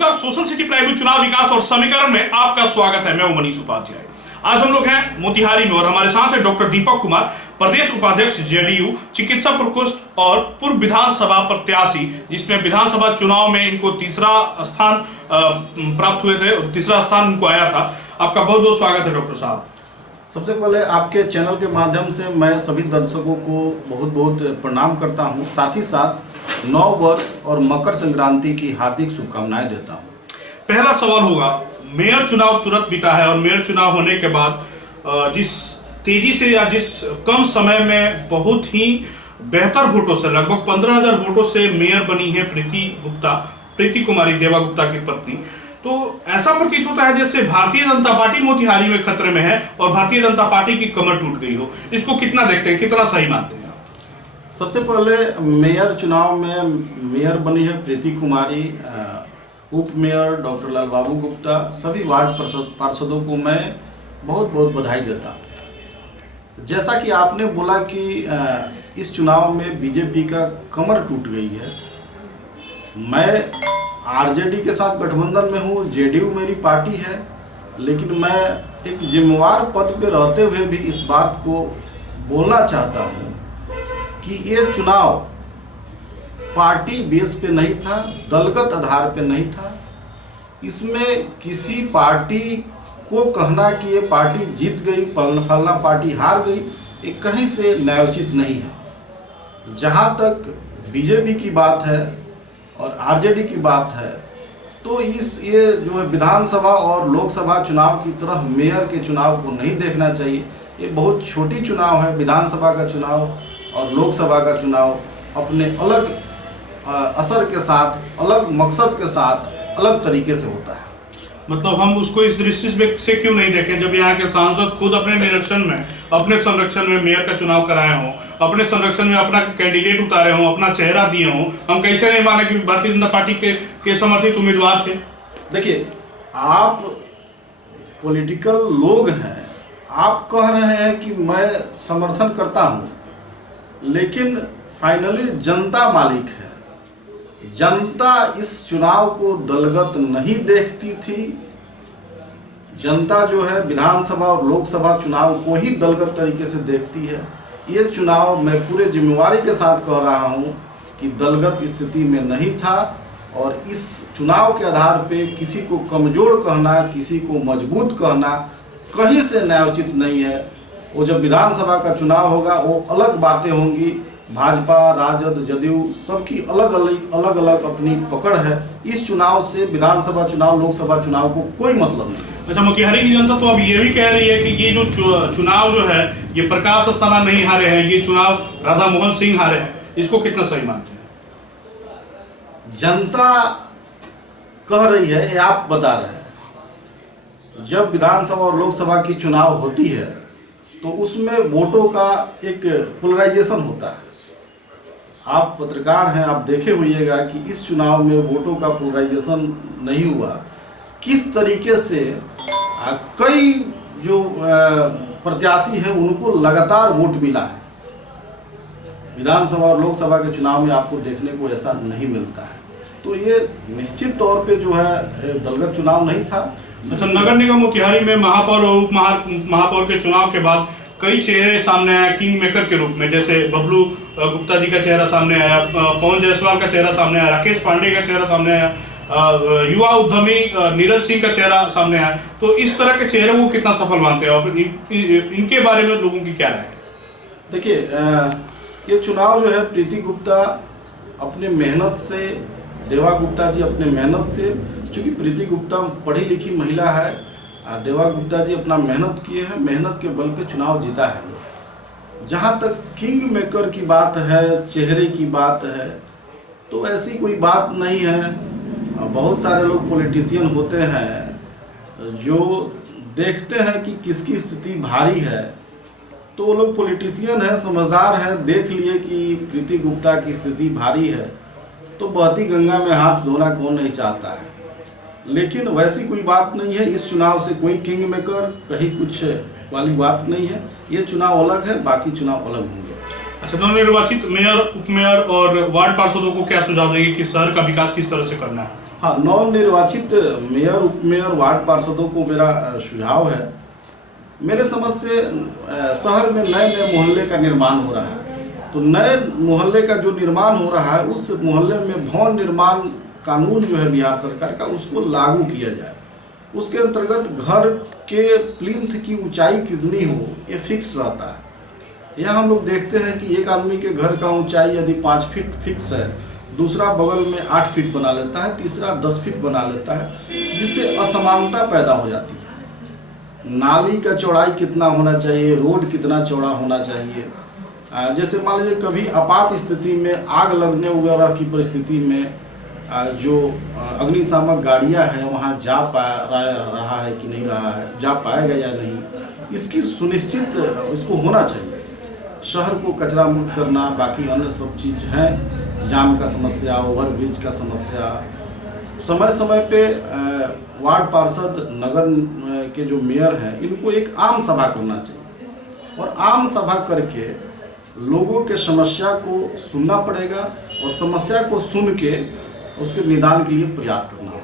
नमस्कार, social city private चुनाव विकास और समीकरण में आपका स्वागत है। मैं हूं मनीष उपाध्याय। आज हम लोग हैं मोतिहारी में और हमारे साथ है डॉक्टर दीपक कुमार, प्रदेश उपाध्यक्ष जेडीयू, चिकित्सा प्रकोष्ठ और पूर्व विधानसभा प्रत्याशी, जिसमें विधानसभा चुनाव में इनको तीसरा स्थान प्राप्त हुए थे, तीसरा स्थान इनको आया था। आपका बहुत बहुत स्वागत है डॉक्टर साहब। सबसे पहले आपके चैनल के माध्यम से मैं सभी दर्शकों को बहुत बहुत प्रणाम करता हूं, साथ ही साथ नव वर्ष और मकर संक्रांति की हार्दिक शुभकामनाएं देता हूं। पहला सवाल होगा, मेयर चुनाव तुरंत बीता है और मेयर चुनाव होने के बाद जिस तेजी से या जिस कम समय में बहुत ही बेहतर वोटों से, लगभग 15,000 वोटों से मेयर बनी है प्रीति कुमारी देवा गुप्ता की पत्नी, तो ऐसा प्रतीत होता है जैसे भारतीय जनता पार्टी मोतिहारी में खतरे में है और भारतीय जनता पार्टी की कमर टूट गई हो। इसको कितना देखते हैं, कितना सही मानते हैं? सबसे पहले मेयर चुनाव में मेयर बनी है प्रीति कुमारी, उप मेयर डॉक्टर लाल बाबू गुप्ता, सभी वार्ड पार्षदों को मैं बहुत बहुत बधाई देता हूँ। जैसा कि आपने बोला कि इस चुनाव में बीजेपी का कमर टूट गई है, मैं आरजेडी के साथ गठबंधन में हूँ, जेडीयू मेरी पार्टी है, लेकिन मैं एक जिम्मेवार पद पे रहते हुए भी इस बात को बोलना चाहता हूँ कि ये चुनाव पार्टी बेस पे नहीं था, दलगत आधार पे नहीं था। इसमें किसी पार्टी को कहना कि ये पार्टी जीत गई, फलना पार्टी हार गई, ये कहीं से न्यायोचित नहीं है। जहाँ तक बीजेपी की बात है और आरजेडी की बात है, तो ये जो है विधानसभा और लोकसभा चुनाव की तरह मेयर के चुनाव को नहीं देखना चाहिए। ये बहुत छोटी चुनाव है। विधानसभा का चुनाव और लोकसभा का चुनाव अपने अलग असर के साथ, अलग मकसद के साथ, अलग तरीके से होता है। मतलब हम उसको इस दृष्टि से क्यों नहीं देखें, जब यहाँ के सांसद खुद अपने निरीक्षण में, अपने संरक्षण में मेयर का चुनाव कराए हों, अपने संरक्षण में अपना कैंडिडेट उतारे हों, अपना चेहरा दिए हों, हम कैसे नहीं माने कि भारतीय जनता पार्टी के समर्थित उम्मीदवार थे? देखिए, आप पॉलिटिकल लोग हैं, आप कह रहे हैं कि मैं समर्थन करता हूँ, लेकिन फाइनली जनता मालिक है। जनता इस चुनाव को दलगत नहीं देखती थी। जनता जो है विधानसभा और लोकसभा चुनाव को ही दलगत तरीके से देखती है। ये चुनाव मैं पूरे जिम्मेवारी के साथ कह रहा हूँ कि दलगत स्थिति में नहीं था और इस चुनाव के आधार पे किसी को कमज़ोर कहना, किसी को मजबूत कहना कहीं से न्यायोचित नहीं है। वो जब विधानसभा का चुनाव होगा वो अलग बातें होंगी। भाजपा, राजद, जदयू सबकी अलग अलग अपनी पकड़ है। इस चुनाव से विधानसभा चुनाव, लोकसभा चुनाव को कोई मतलब नहीं। अच्छा, मोतिहारी की जनता तो अब ये भी कह रही है कि ये जो चुनाव जो है ये प्रकाश अस्थाना नहीं हारे हैं, ये चुनाव राधा मोहन सिंह हारे हैं। इसको कितना सही मानते हैं? जनता कह रही है, ये आप बता रहे हैं। जब विधानसभा और लोकसभा की चुनाव होती है तो उसमें वोटों का एक पोलराइजेशन होता है। आप पत्रकार हैं, आप देखे होइएगा कि इस चुनाव में वोटों का पोलराइजेशन नहीं हुआ। किस तरीके से कई जो प्रत्याशी हैं उनको लगातार वोट मिला है। विधानसभा और लोकसभा के चुनाव में आपको देखने को ऐसा नहीं मिलता है। तो ये निश्चित तौर पे जो है दलगत चुनाव नहीं था। नगर निगम मोतिहारी में महापौर और उप महापौर के चुनाव के बाद कई चेहरे सामने आए किंग मेकर के रूप में, जैसे बबलू गुप्ता जी का चेहरा सामने आया, पवन जायसवाल का चेहरा सामने आया, राकेश पांडे का चेहरा सामने आया, युवा उद्यमी नीरज सिंह का चेहरा सामने आया। तो इस तरह के चेहरे को कितना सफल मानते हैं और इनके बारे में लोगों की क्या राय है? देखिए, ये चुनाव जो है प्रीति गुप्ता अपने मेहनत से, देवा गुप्ता जी अपने मेहनत से, चूँकि प्रीति गुप्ता पढ़ी लिखी महिला है, देवा गुप्ता जी अपना मेहनत किए हैं, मेहनत के बल पे चुनाव जीता है। जहाँ तक किंग मेकर की बात है, चेहरे की बात है, तो ऐसी कोई बात नहीं है। बहुत सारे लोग पॉलिटिशियन होते हैं जो देखते हैं कि किसकी स्थिति भारी है, तो वो लोग पॉलिटिशियन हैं, समझदार हैं, देख लिए कि प्रीति गुप्ता की स्थिति भारी है, तो बहती गंगा में हाथ धोना कौन नहीं चाहता है। लेकिन वैसी कोई बात नहीं है। इस चुनाव से कोई किंग मेकर कहीं कुछ वाली बात नहीं है। ये चुनाव अलग है, बाकी चुनाव अलग होंगे। अच्छा, दोनों निर्वाचित मेयर, उप मेयर और वार्ड पार्षदों को क्या सुझाव देंगे कि शहर का विकास किस तरह से करना है? हाँ, नवनिर्वाचित मेयर, उप मेयर, वार्ड पार्षदों को मेरा सुझाव है, मेरे समझ से शहर में नए नए मोहल्ले का निर्माण हो रहा है। तो नए मोहल्ले का जो निर्माण हो रहा है, उस मोहल्ले में भवन निर्माण कानून जो है बिहार सरकार का, उसको लागू किया जाए। उसके अंतर्गत घर के प्लिंथ की ऊंचाई कितनी हो, ये फिक्स रहता है। यह हम लोग देखते हैं कि एक आदमी के घर का ऊंचाई यदि 5 फीट फिक्स है, दूसरा बगल में 8 फीट बना लेता है, तीसरा 10 फीट बना लेता है, जिससे असमानता पैदा हो जाती है। नाली का चौड़ाई कितना होना चाहिए, रोड कितना चौड़ा होना चाहिए। जैसे मान लीजिए कभी आपात स्थिति में, आग लगने वगैरह की परिस्थिति में जो अग्निशामक गाड़ियां हैं वहां जा पा रहा है कि नहीं रहा है, जा पाएगा या नहीं, इसकी सुनिश्चित इसको होना चाहिए। शहर को कचरा मुक्त करना, बाकी अन्य सब चीज़ हैं, जाम का समस्या, ओवरब्रिज का समस्या, समय समय पे वार्ड पार्षद, नगर के जो मेयर हैं, इनको एक आम सभा करना चाहिए और आम सभा करके लोगों के समस्या को सुनना पड़ेगा और समस्या को सुन के उसके निदान के लिए प्रयास करना होगा।